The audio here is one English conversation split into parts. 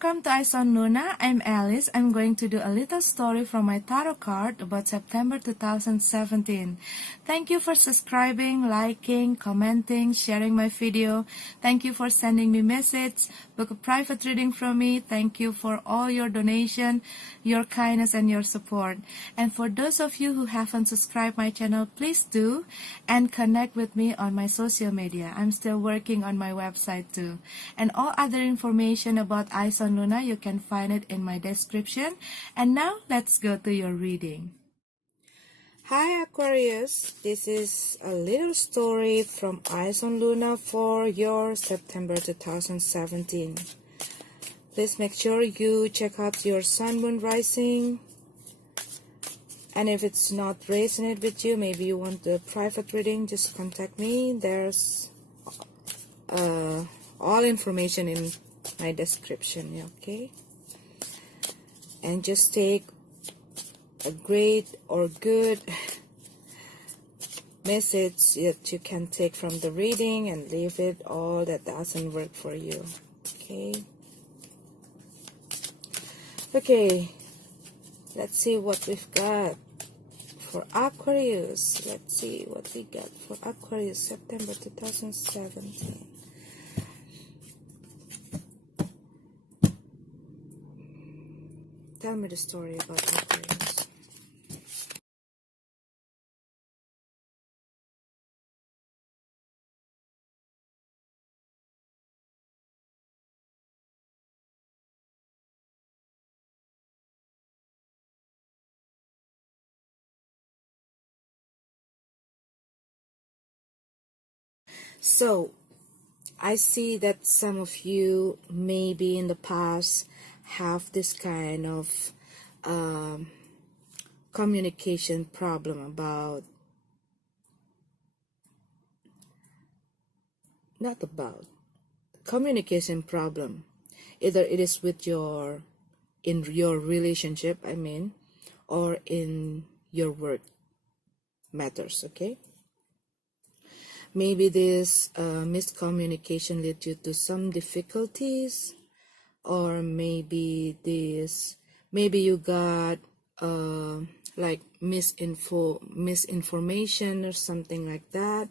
welcome to Eyes on Luna. I'm Alice. I'm going to do a little story from my tarot card about September 2017. Thank you for subscribing, liking, commenting, sharing my video. Thank you for sending me messages, book a private reading from me. Thank you for all your donation, your kindness, and your support. And for those of you who haven't subscribed my channel, please do and connect with me on my social media. I'm still working on my website too. And all other information about Eyes on Luna, you can find it in my description. And now, let's go to your reading. Hi Aquarius, this is a little story from Eyes on Luna for your September 2017. Please make sure you check out your sun, moon, rising. And if it's not resonate with you, maybe you want a private reading, just contact me. There's all information in my description, okay? And just take a great or good message that you can take from the reading and leave it all that doesn't work for you, okay? Okay, let's see what we've got for Aquarius. Let's see what we got for Aquarius September 2017. Tell me the story about Aquarius. So, I see that some of you maybe in the past have this kind of communication problem about, not about, communication problem. Either it is with in your relationship, I mean, or in your work matters, okay? Maybe this miscommunication led you to some difficulties, or maybe you got like misinformation or something like that,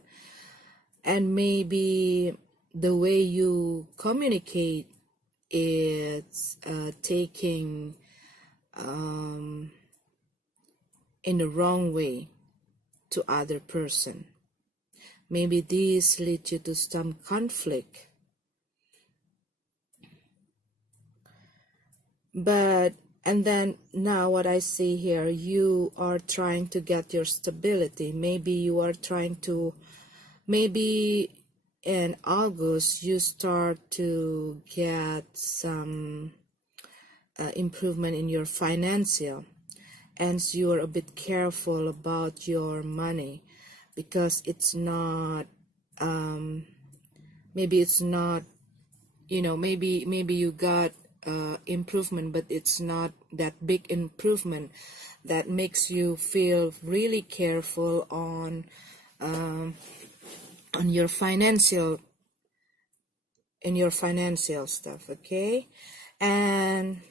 and maybe the way you communicate is taking in the wrong way to other person. Maybe this leads you to some conflict. And then now what I see here, you are trying to get your stability. Maybe you are trying to, maybe in August you start to get some improvement in your financial, and so you are a bit careful about your money, because it's not, maybe it's not, you know, maybe you got improvement, but it's not that big improvement that makes you feel really careful on your financial, in your financial stuff, okay? And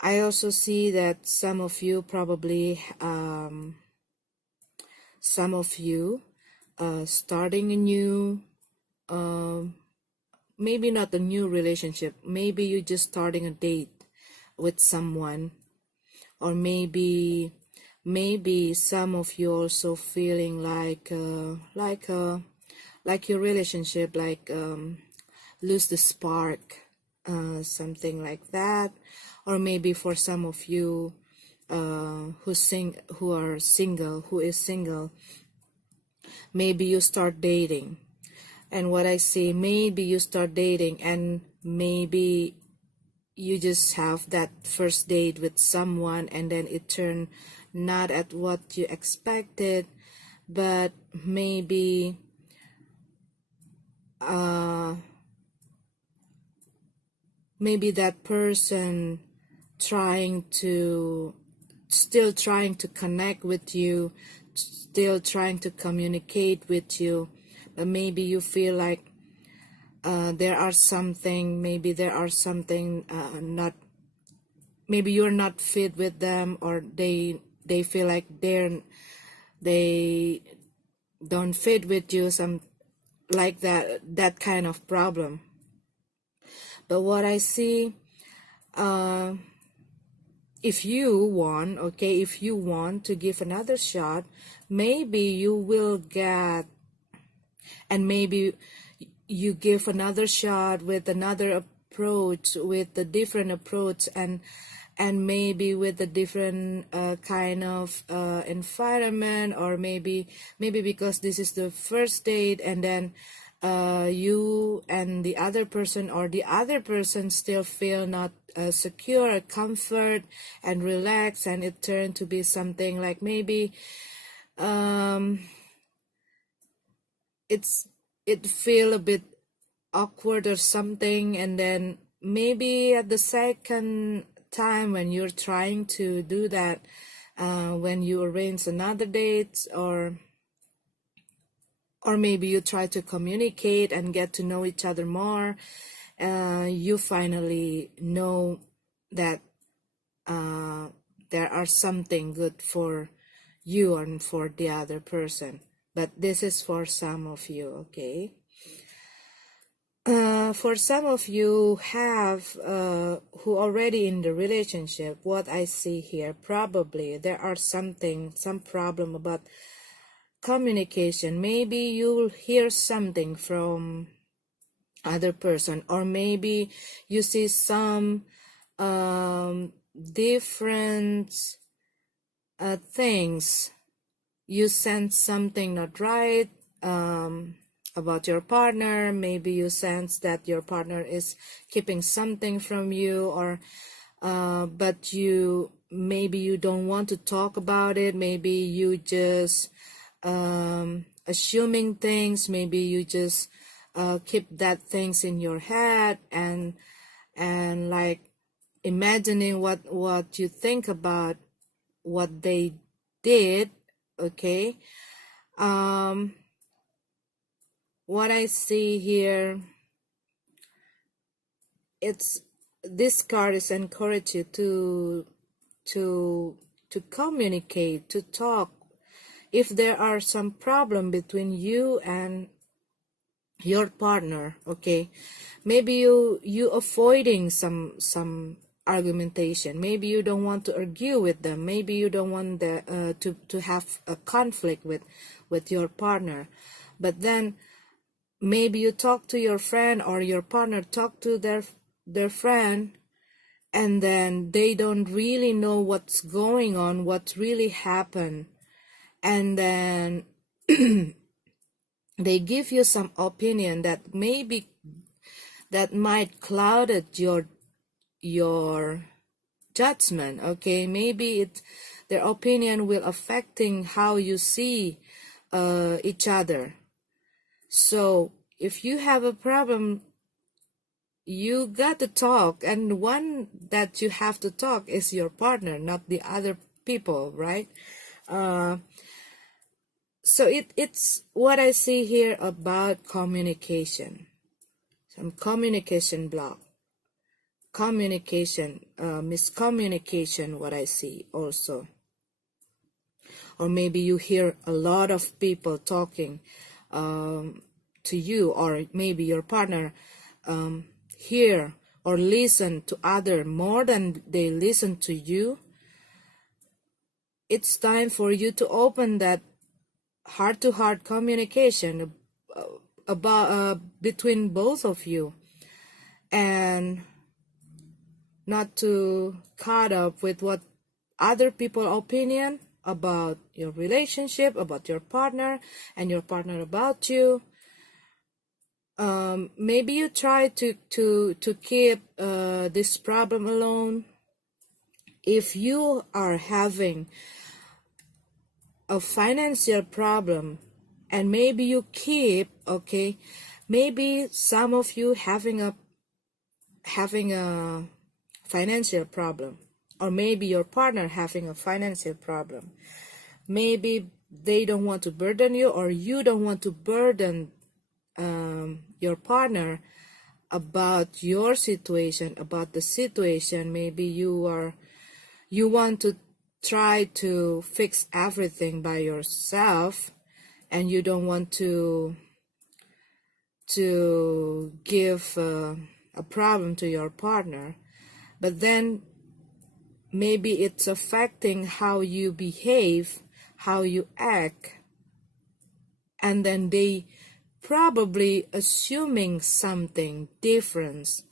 I also see that some of you probably starting a new maybe not a new relationship, maybe you just starting a date with someone, or maybe some of you also feeling like your relationship lose the spark, something like that. Or maybe for some of you who is single, maybe you start dating. And what I see, maybe you start dating and maybe you just have that first date with someone, and then it turned not at what you expected, but maybe maybe that person still trying to connect with you, still trying to communicate with you, but maybe you feel like there are something, maybe there are something not, maybe you're not fit with them, or they feel like they don't fit with you, some like that kind of problem. But what I see, if you want, okay, if you want to give another shot, maybe you will get, and maybe you give another shot with another approach, with a different approach, and maybe with a different kind of environment, or maybe because this is the first date, and then you and the other person, or the other person still feel not secure, comfort and relaxed, and it turned to be something like maybe it feel a bit awkward or something, and then maybe at the second time when you're trying to do that, when you arrange another date, or maybe you try to communicate and get to know each other more, you finally know that there are something good for you and for the other person. But this is for some of you, okay? For some of you have who already in the relationship, what I see here, probably there are some problem about communication. Maybe you'll hear something from other person, or maybe you see some different things. You sense something not right about your partner. Maybe you sense that your partner is keeping something from you, or but maybe you don't want to talk about it. Maybe you just assuming things. Maybe you just keep that things in your head, and like imagining what you think about what they did, okay? What I see here, this card is encourage you to communicate, to talk. If there are some problem between you and your partner, okay, maybe you avoiding some argumentation. Maybe you don't want to argue with them. Maybe you don't want to have a conflict with your partner. But then maybe you talk to your friend, or your partner talk to their friend, and then they don't really know what's going on, what really happened, and then they give you some opinion that maybe that might clouded your judgment, okay? Maybe their opinion will affecting how you see each other. So if you have a problem, you got to talk, and one that you have to talk is your partner, not the other people, right? So it's what I see here about communication. Some communication block, communication, miscommunication, what I see also. Or maybe you hear a lot of people talking to you, or maybe your partner hear or listen to other more than they listen to you. It's time for you to open that heart-to-heart communication about between both of you, and not to caught up with what other people's opinion about your relationship, about your partner, and your partner about you. Maybe you try to keep this problem alone. If you are having a financial problem, and maybe you keep, okay, maybe some of you having a financial problem, or maybe your partner having a financial problem. Maybe they don't want to burden you, or you don't want to burden your partner, about your situation, about the situation. Maybe you want to try to fix everything by yourself, and you don't want to give a problem to your partner, but then maybe it's affecting how you behave, how you act, and then they probably assuming something different.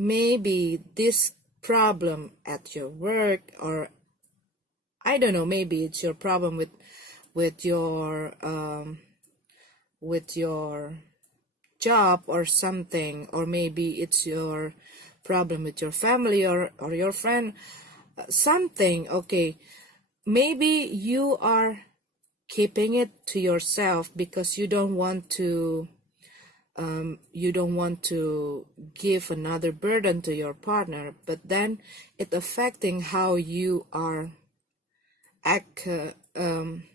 Maybe this problem at your work, or I don't know, maybe it's your problem with your job or something, or maybe it's your problem with your family or your friend, something. Okay, maybe you are keeping it to yourself because you don't want to give another burden to your partner, but then it affecting how you are act,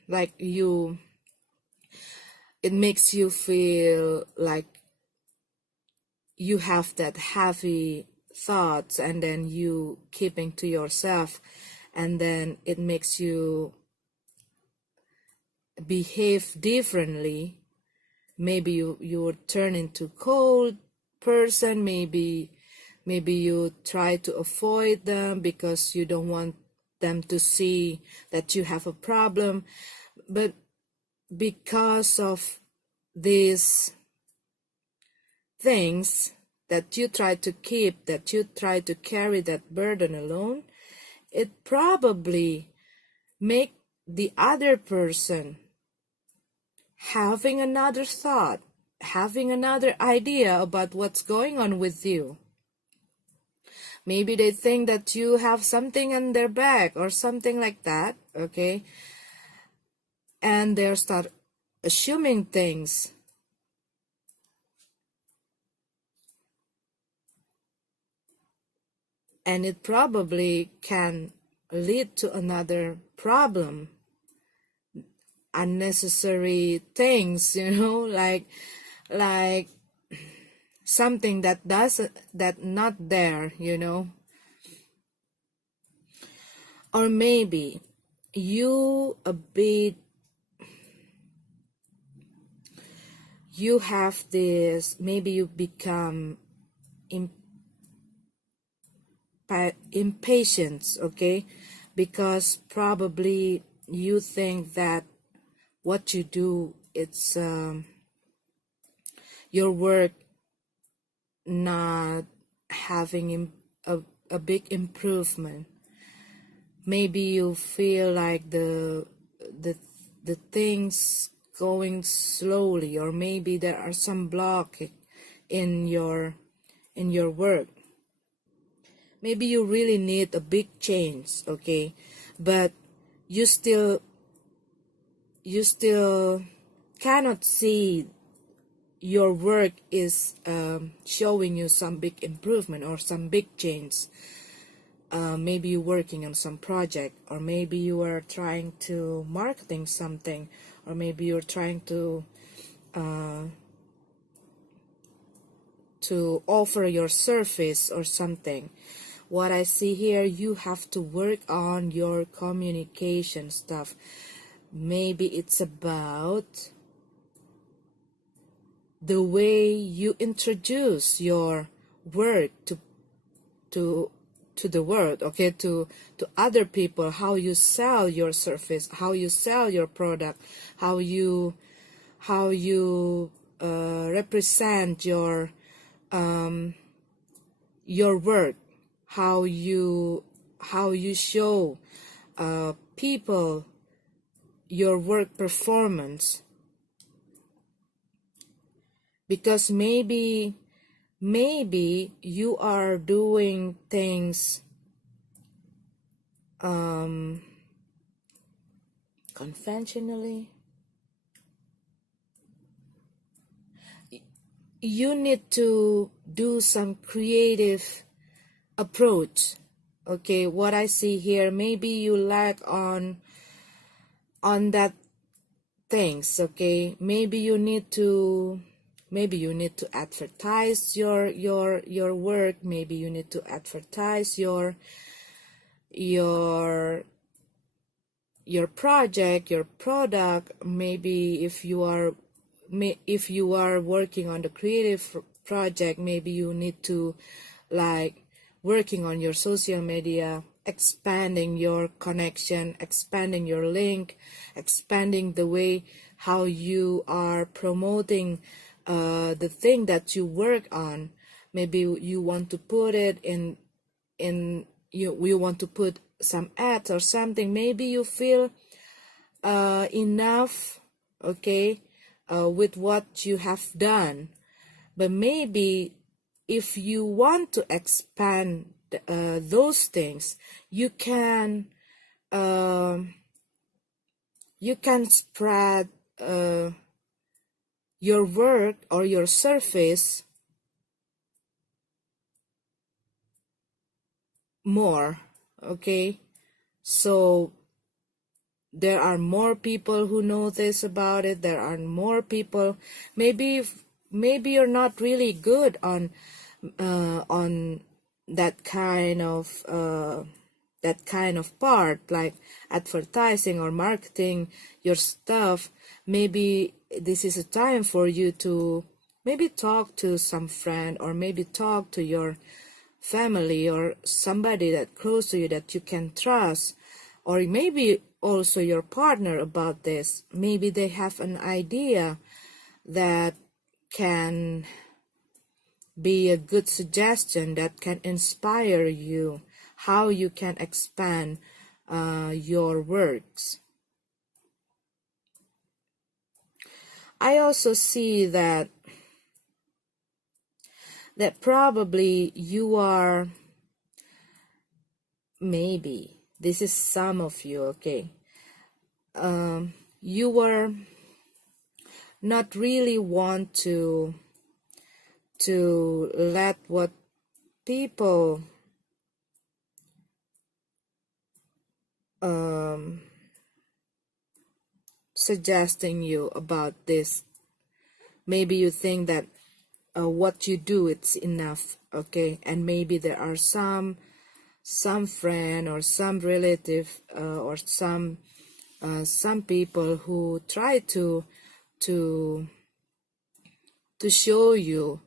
like you, it makes you feel like you have that heavy thoughts, and then you keeping to yourself, and then it makes you behave differently. Maybe you turn into cold person. Maybe you try to avoid them because you don't want them to see that you have a problem. But because of these things that you try to keep, that you try to carry that burden alone, it probably make the other person having another thought, having another idea about what's going on with you. Maybe they think that you have something on their back or something like that, okay? And they'll start assuming things. And it probably can lead to another problem. Unnecessary things, like something that not there, or maybe you have this, maybe you become impatient, okay, because probably you think that what you do, it's your work not having a big improvement. Maybe you feel like the things going slowly, or maybe there are some block in your work. Maybe you really need a big change, okay, but you still cannot see your work is showing you some big improvement or some big change. Maybe you're working on some project, or maybe you are trying to marketing something, or maybe you're trying to offer your service or something. What I see here, you have to work on your communication stuff. Maybe it's about the way you introduce your work to the world, okay, to other people, how you sell your service, how you sell your product, how you represent your work, how you show people your work performance. Because maybe you are doing things conventionally. You need to do some creative approach, okay. What I see here, maybe you lack on that things, okay? Maybe you need to advertise your work. Maybe you need to advertise your project, your product. Maybe if you are working on the creative project, maybe you need to like working on your social media, expanding your connection, expanding your link, expanding the way how you are promoting the thing that you work on. Maybe you want to put it in you want to put some ads or something. Maybe you feel enough, okay, with what you have done. But maybe if you want to expand those things, you can spread your work or your service more, okay? So there are more people who know this about it. There are more people. Maybe you're not really good on that kind of part, like advertising or marketing your stuff. Maybe this is a time for you to maybe talk to some friend, or maybe talk to your family or somebody that close to you that you can trust, or maybe also your partner about this. Maybe they have an idea that can be a good suggestion, that can inspire you how you can expand your works. I also see that probably you are, maybe this is some of you, okay, you were not really want to let what people suggesting you about this. Maybe you think that what you do, it's enough, okay? And maybe there are some friend or some relative or some people who try to show you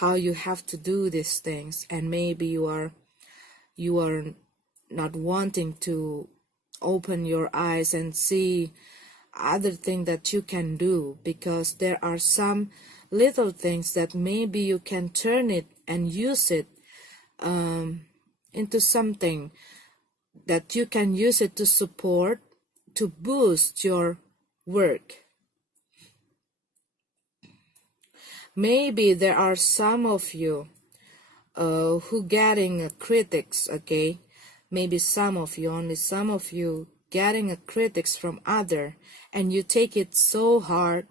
how you have to do these things, and maybe you are not wanting to open your eyes and see other thing that you can do, because there are some little things that maybe you can turn it and use it into something that you can use it to support, to boost your work. Maybe there are some of you who getting critics, okay? Maybe some of you, only some of you, getting a critics from other, and you take it so hard.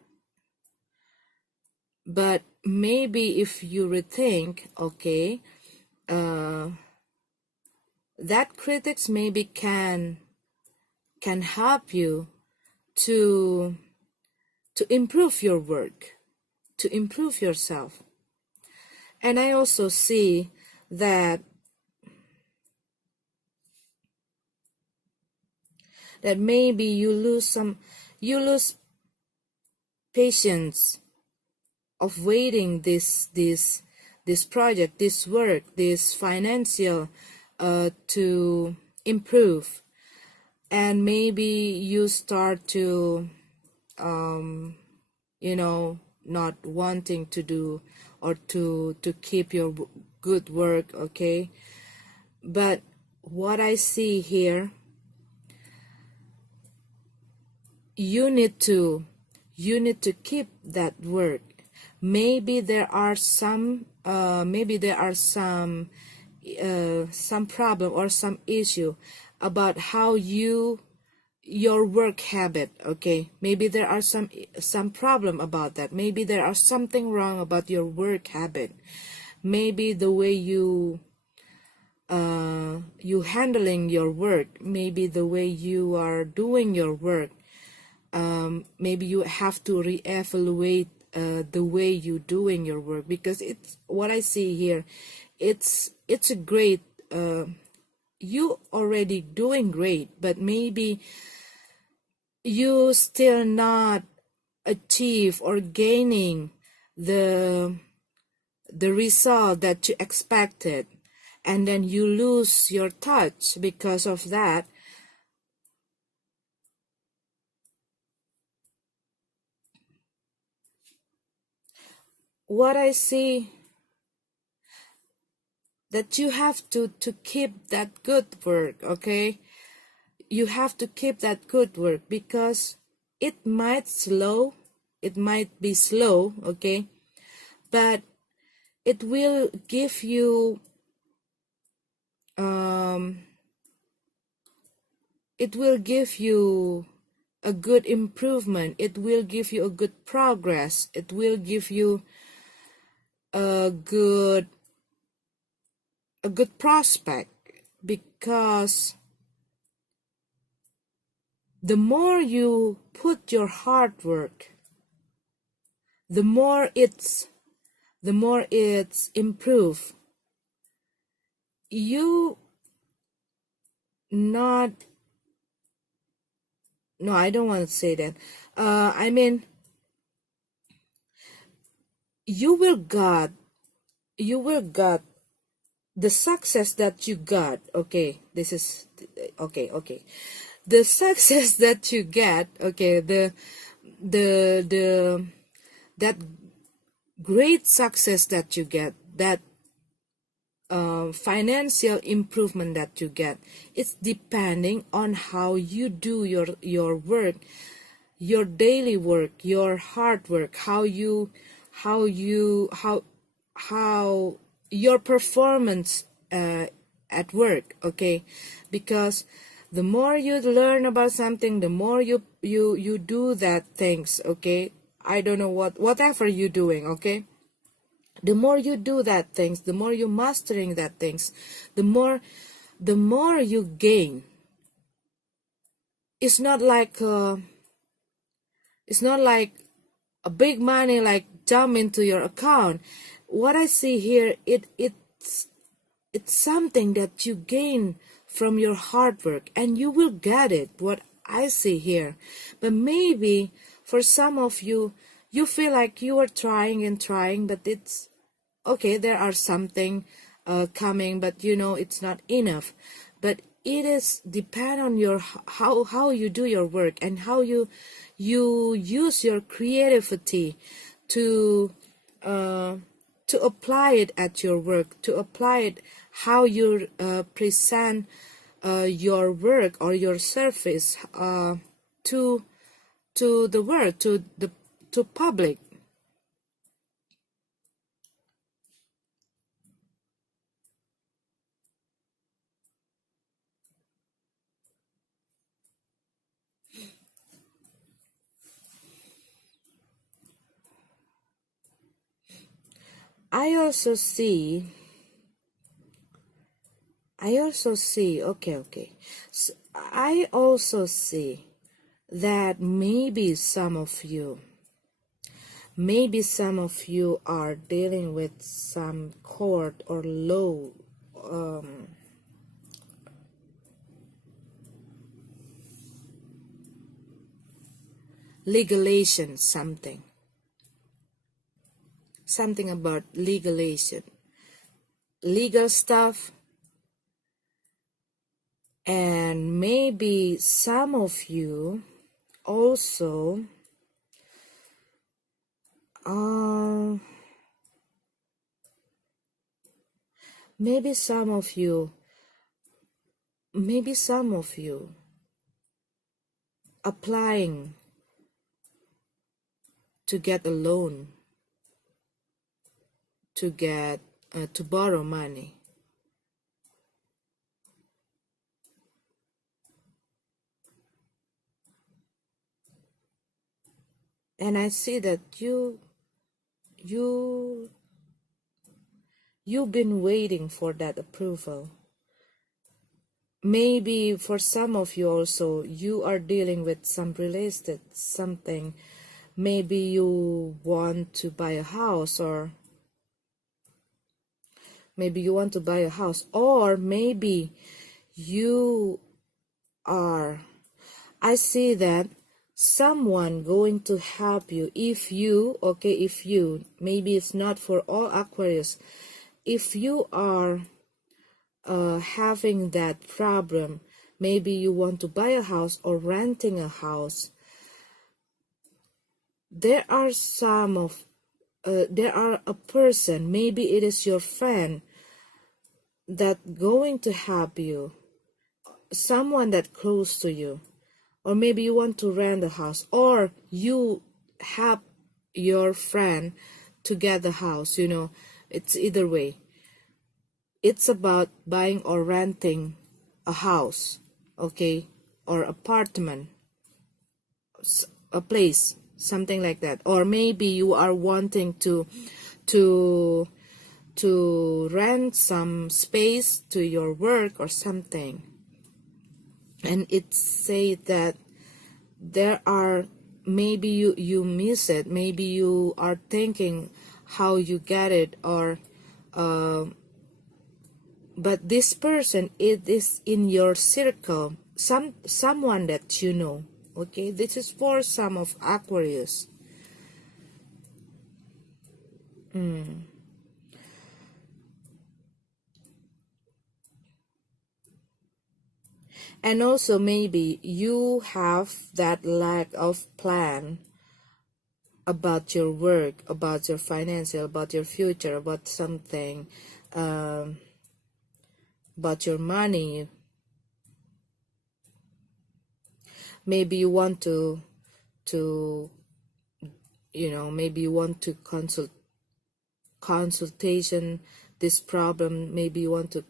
But maybe if you rethink, okay, that critics maybe can help you to improve your work, to improve yourself. And I also see that maybe you lose patience of waiting this project, this work, this financial to improve. And maybe you start to not wanting to do or to keep your good work, okay? But what I see here, you need to keep that work. Maybe there are some some problem or some issue about how your work habit, okay? Maybe there are some problem about that. Maybe there are something wrong about your work habit. Maybe the way you handling your work, maybe the way you are doing your work, maybe you have to reevaluate the way you're doing your work, because it's what I see here. It's a great. You already doing great, but maybe you still not achieve or gaining the result that you expected, and then you lose your touch because of that. What I see, that you have to keep that good work, okay? You have to keep that good work, because it might be slow, okay? But it will give you a good improvement. It will give you a good progress. It will give you a good prospect, because the more you put your hard work, the more it's improved. You not no I don't want to say that. I mean, you will got the success that you got, okay? This is okay. The success that you get, okay, that great success that you get, that financial improvement that you get, it's depending on how you do your work, your daily work, your hard work, how your performance at work, okay? Because the more you learn about something, the more you do that things, okay? I don't know whatever you're doing, okay? The more you do that things, the more you mastering that things, the more you gain. It's not like a big money like jump into your account. What I see here, it's something that you gain from your hard work, and you will get it, what I see here. But maybe for some of you, you feel like you are trying and trying, but it's okay, there are something coming, but it's not enough. But it is depend on your how you do your work, and how you use your creativity to apply it at your work, to apply it how you present your work or your service to the world, to public. I also see, okay. So I also see that maybe some of you are dealing with some court or law legalization, something about legalization, legal stuff. And maybe some of you also maybe some of you applying to get a loan, to get to borrow money. And I see that you've been waiting for that approval. maybe for some of you also, you are dealing with some real estate, something. Maybe you want to buy a house, or maybe you want to buy a house, or maybe you are, I see that someone going to help you. If you, okay, if you, maybe it's not for all Aquarius, if you are having that problem, maybe you want to buy a house or renting a house, there are there are a person, maybe it is your friend, that going to help you, someone that close to you. Or maybe you want to rent a house, or you help your friend to get the house, it's either way. It's about buying or renting a house, okay, or apartment, a place, something like that. Or maybe you are wanting to rent some space to your work or something, and it say that there are, maybe you miss it, maybe you are thinking how you get it, or but this person, it is in your circle, someone that you know, okay. This is for some of Aquarius. And also maybe you have that lack of plan about your work, about your financial, about your future, about something, about your money. Maybe you want to maybe you want to consultation this problem. Maybe you want to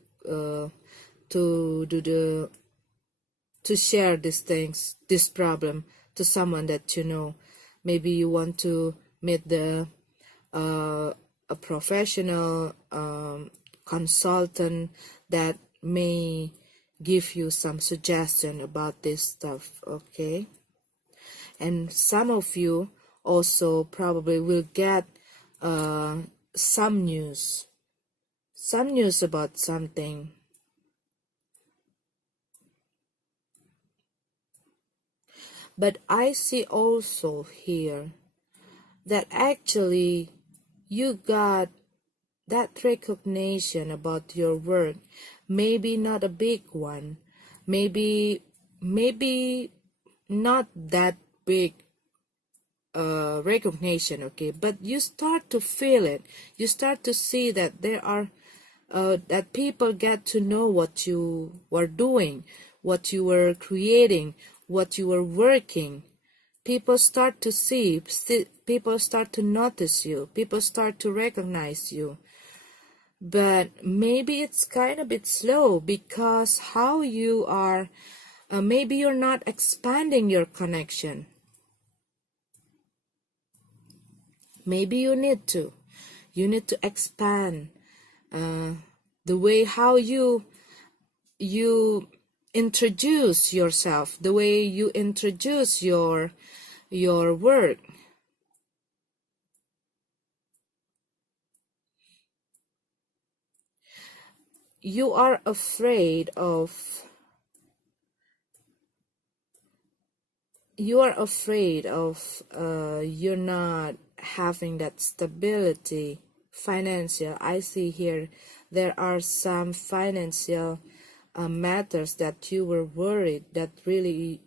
share these things, this problem, to someone that you know. Maybe you want to meet a professional consultant that may give you some suggestion about this stuff, okay. And some of you also probably will get some news about something. But I see also here that actually you got that recognition about your work. Maybe not a big one, maybe not that big recognition, okay, but you start to feel it. You start to see that there are that people get to know what you were doing, what you were creating, what you were working. People start to see, people start to notice you, people start to recognize you. But maybe it's kind of a bit slow, because how you are, maybe you're not expanding your connection. Maybe you need to expand the way how you introduce yourself, the way you introduce your work. You are afraid of you're not having that stability financial. I see here there are some financial matters that you were worried, that really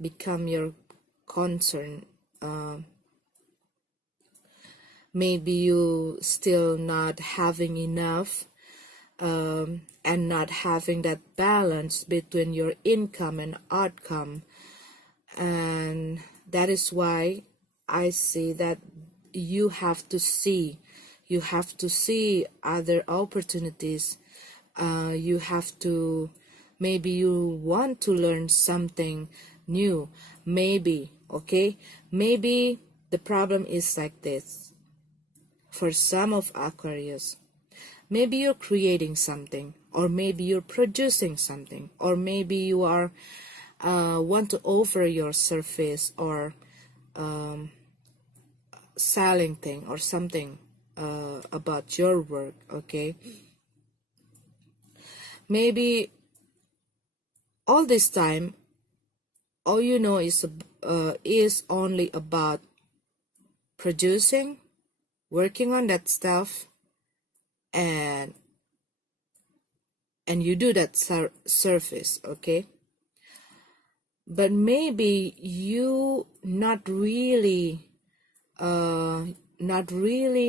become your concern. Maybe you still not having enough, and not having that balance between your income and outcome. And that is why I see that you have to see other opportunities. You have to, maybe you want to learn something new, maybe, okay. Maybe the problem is like this for some of Aquarius. maybe you're creating something, or maybe you're producing something, or maybe you are want to offer your service or selling thing or something about your work. Okay, maybe all this time all you know is only about producing, working on that stuff, and you do that service. Okay, but maybe you not really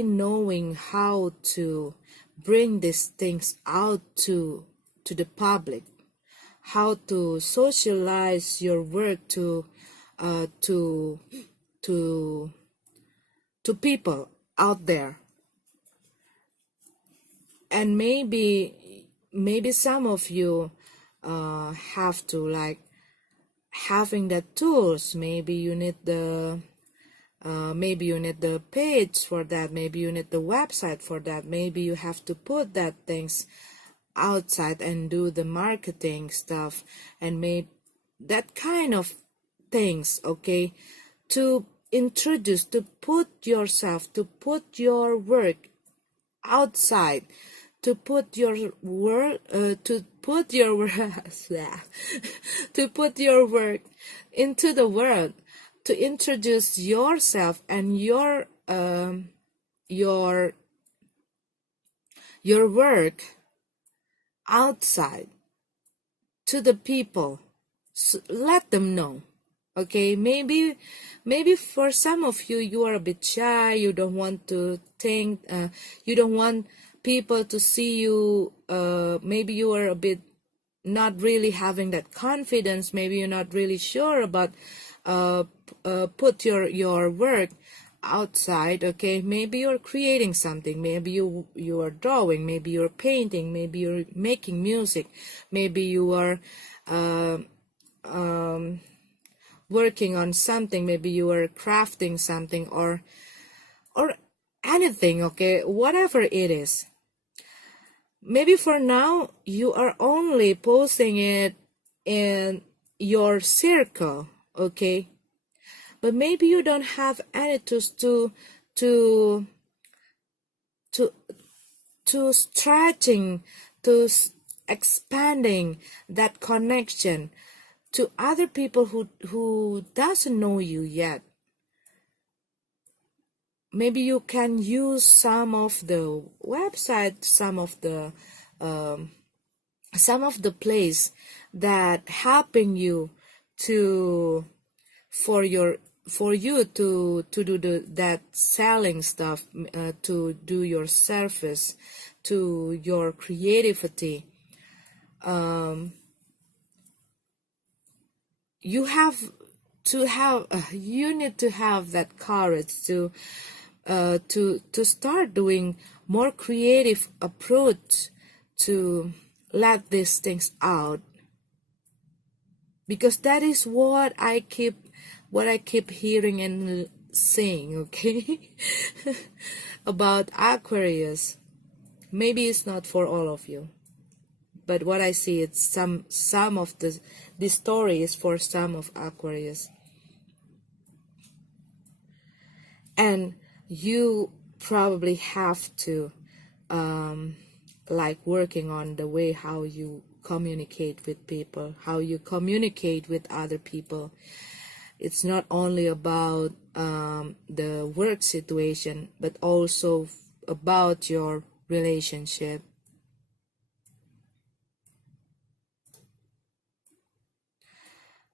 knowing how to bring these things out to the public, how to socialize your work to people out there. And maybe some of you have to like having the tools. Maybe you need the page for that, maybe you need the website for that, maybe you have to put that things outside and do the marketing stuff and maybe that kind of things. Okay, to introduce, to put yourself, to put your work outside, to put your work to put your work to put your work into the world, to introduce yourself and your work outside to the people. So let them know. Okay, maybe for some of you, you are a bit shy, you don't want to think, you don't want people to see you, maybe you are a bit not really having that confidence, maybe you're not really sure about put your work outside. Okay, maybe you're creating something, maybe you are drawing, maybe you're painting, maybe you're making music, maybe you are working on something, maybe you are crafting something or anything. Okay, whatever it is. Maybe for now you are only posting it in your circle. Okay, but maybe you don't have any tools to stretching, to expanding that connection to other people who doesn't know you yet. Maybe you can use some of the website, some of the place that helping you to for you to do that selling stuff, to do your service, to your creativity. You need to have that courage to start doing more creative approach to let these things out, because that is what I keep hearing and saying. Okay, about Aquarius. Maybe it's not for all of you, but what I see, it's some of the story is for some of Aquarius. And you probably have to like working on the way how you communicate with people, how you communicate with other people. It's not only about the work situation, but also about your relationship.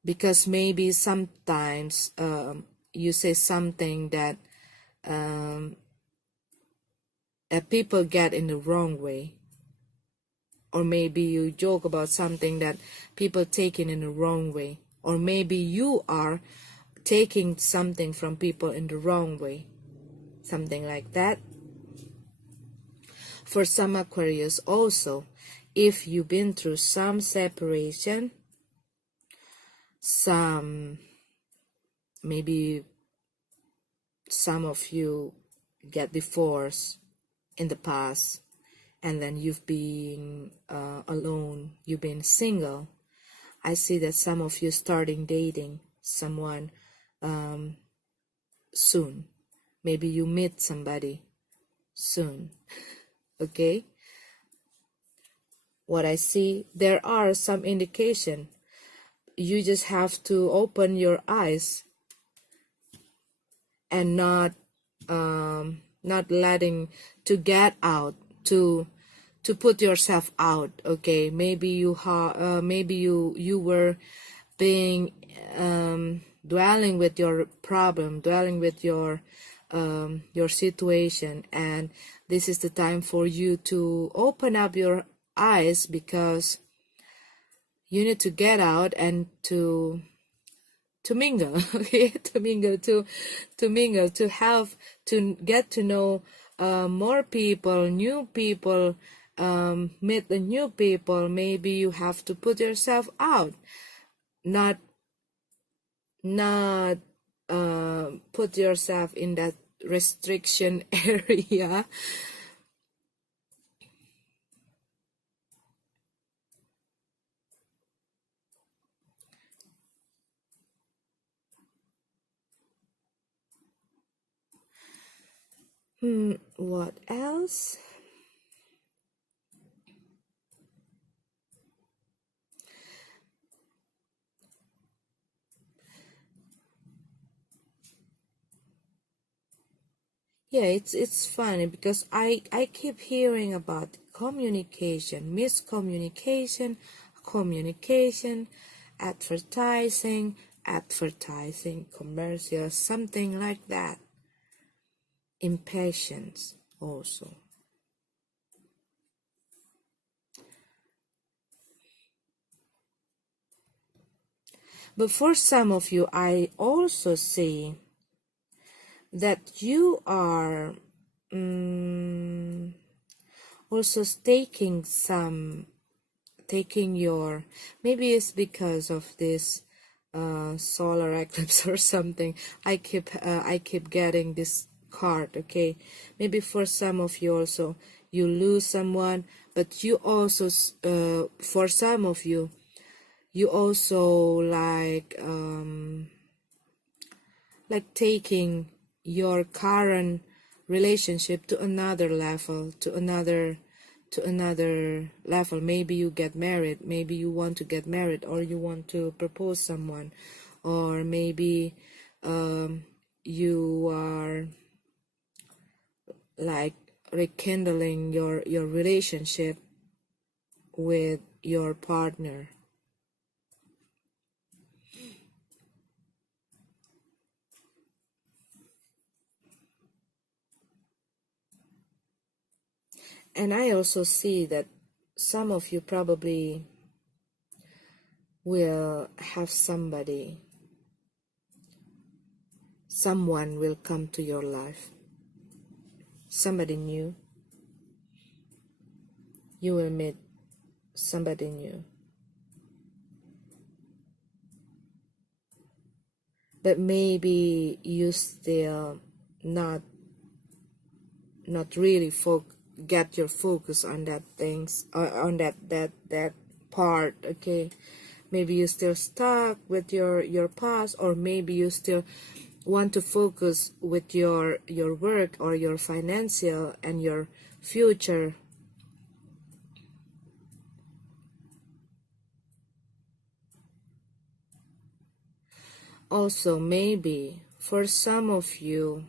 Because maybe sometimes you say something that people get in the wrong way, or maybe you joke about something that people take in the wrong way, or maybe you are taking something from people in the wrong way, something like that. For some Aquarius also, if you've been through some separation, maybe some of you get divorced in the past, and then you've been alone, you've been single. I see that some of you starting dating someone soon. Maybe you meet somebody soon. Okay? What I see, there are some indication. You just have to open your eyes and not letting to get out, to put yourself out. Okay, maybe you were being dwelling with your problem, dwelling with your situation, and this is the time for you to open up your eyes, because you need to get out and to mingle. Okay, to mingle, to have, to get to know more people, new people, meet the new people. Maybe you have to put yourself out, not put yourself in that restriction area. What else? Yeah, it's funny because I keep hearing about communication, miscommunication, communication, advertising, commercial, something like that. Impatience also. But for some of you, I also see that you are also taking your, maybe it's because of this solar eclipse or something. I keep getting this card. Okay, maybe for some of you also, you lose someone, but you also for some of you, you also like taking your current relationship to another level, to another level. Maybe you get married, maybe you want to get married, or you want to propose someone, or maybe you are like rekindling your relationship with your partner. And I also see that some of you probably will have someone will come to your life, somebody new. You will meet somebody new. But maybe you still not really get your focus on that things, on that part. Okay, maybe you still stuck with your past, or maybe you still want to focus with your work or your financial and your future. Also, maybe for some of you,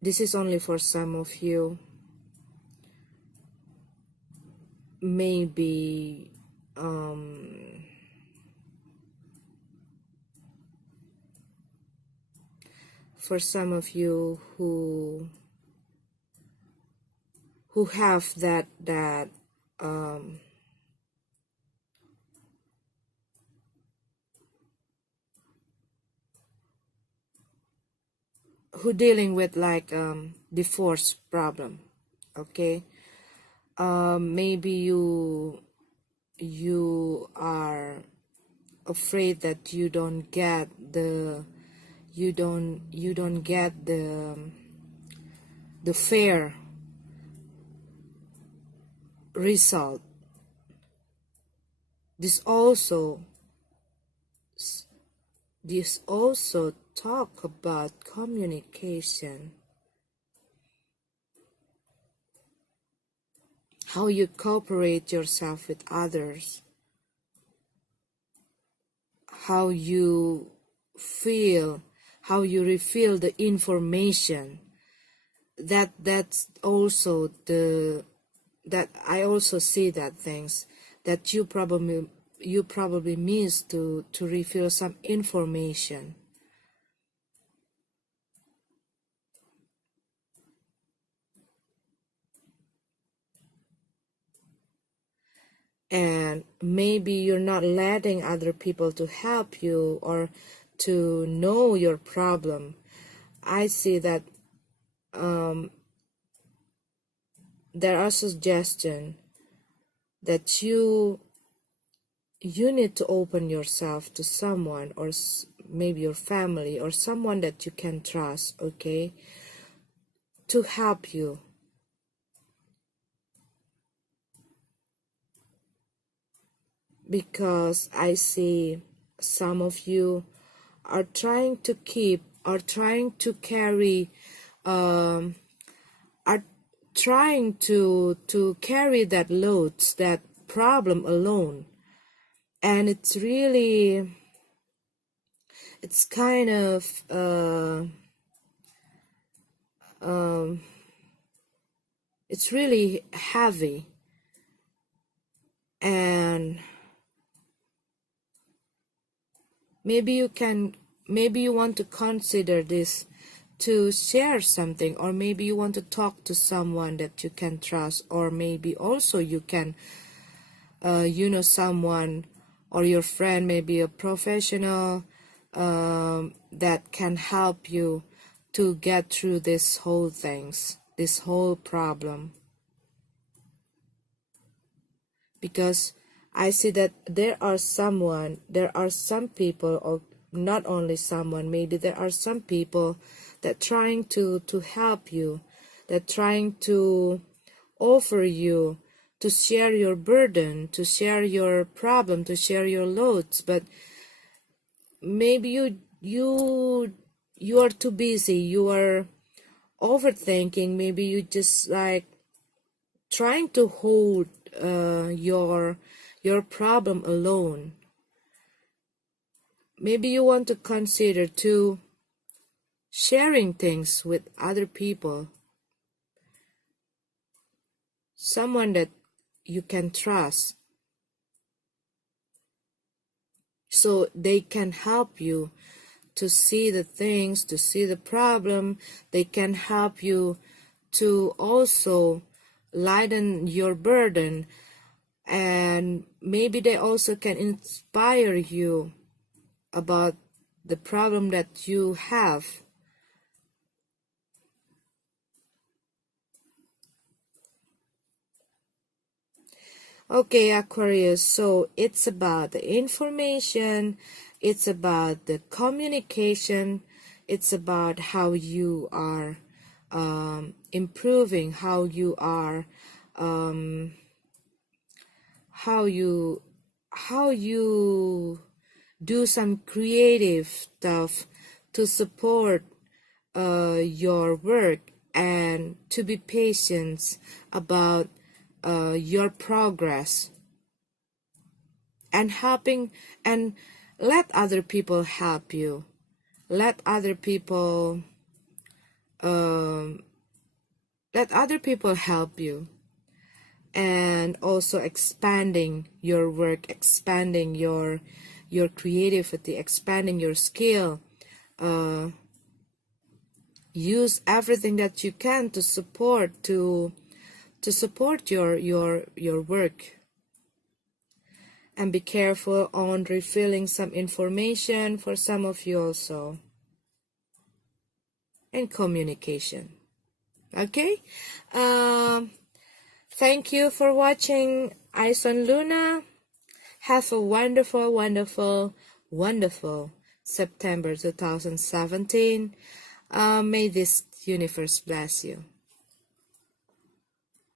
this is only for some of you, maybe for some of you who have that who dealing with like divorce problem. Okay, maybe you are afraid that you don't get the fair result. This also talk about communication, how you cooperate yourself with others, how you feel, how you reveal the information. That's also that I also see that things that you probably miss to reveal some information. And maybe you're not letting other people to help you or to know your problem. I see that there are suggestions that you need to open yourself to someone, or maybe your family or someone that you can trust, okay, to help you. Because I see some of you are trying to carry that loads, that problem alone. And it's really, it's kind of it's really heavy. And maybe you want to consider this, to share something, or maybe you want to talk to someone that you can trust, or maybe also you can someone, or your friend, maybe a professional that can help you to get through this whole problem. Because I see that there are some people, or not only someone, maybe there are some people that trying to help you, that trying to offer you to share your burden, to share your problem, to share your loads. But maybe you are too busy, you are overthinking, maybe you just like trying to hold your problem alone. Maybe you want to consider to sharing things with other people, someone that you can trust, so they can help you to see the things, to see the problem. They can help you to also lighten your burden, and maybe they also can inspire you about the problem that you have. Okay, Aquarius, so it's about the information, it's about the communication, it's about how you are improving, how you are how you do some creative stuff to support your work, and to be patient about your progress, and helping, and let other people help you, let other people help you, and also expanding your work, expanding your creativity, expanding your skill. Use everything that you can to support your work. And be careful on refilling some information for some of you also. And communication. Okay? Thank you for watching Ison Luna. Have a wonderful, wonderful, wonderful September 2017. May this universe bless you.